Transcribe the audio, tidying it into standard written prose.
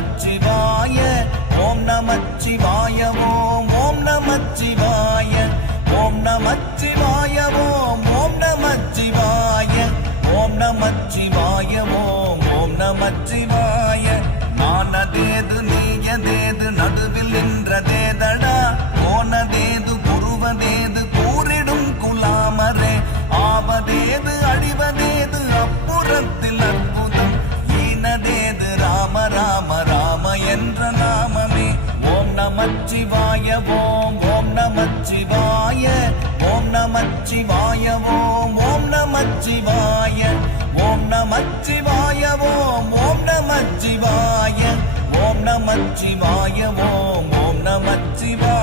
நமச்சிவாய ஓம் நமச்சிவாய ஓம் நமச்சிவாய ஓம் நமச்சிவாய ஓம் நமச்சிவாய ஓம் நமச்சிவாய ஓம் நமச்சிவாய நானதேது நீயதேது நடுவில் நின்றதேதடா போனதேது குருவதேது கூறிடும் குலாமரே ஆவதேது அழிவதேது அப்புறத்தில் அற்புதம் ஈனதேது ராம ராம ராம என்ற நாமமே ஓம் நமச்சிவாய ஓம் நமச்சிவாய ஓம் நமச்சிவாய ஓம் நமச்சிவாய ஓம் நமச்சிவாய ஓம் நமச்சிவாய ஓம் நமச்சிவாய ஓம் நமச்சிவாய